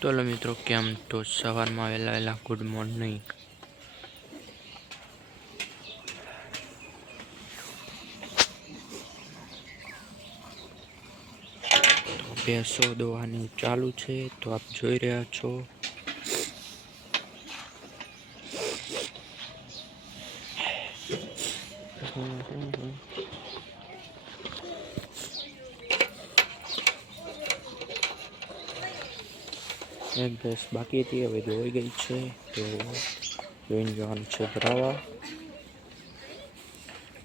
તો મિત્રો કેમ તો સવારમાં વહેલા ગુડ મોર્નિંગ। ભેંસો દોવાની ચાલુ છે તો આપ જોઈ રહ્યા છો। એક ભેંસ બાકી હતી, હવે ધોઈ ગઈ છે તો જોઈને જવાનું છે ભરાવા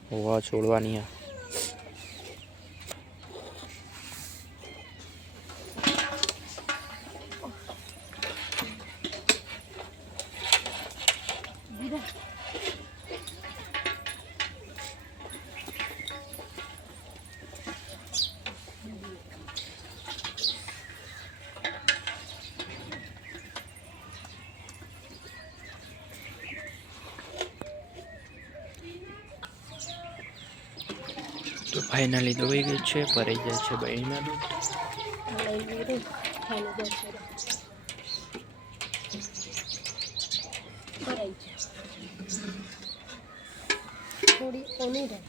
હોવા છોડવાની। તો ફાઇનલી દોઈ ગઈ છે, ભરાઈ જાય છે બહેના દૂધ। થોડી ઓની રહે।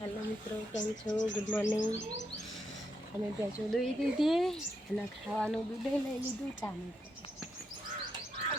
હેલો મિત્રો, કેમ છો? Good morning. અમે ભેંસો દોઈ દીધી અને ખાવાનું દૂધ લઈ લીધું, ચાનું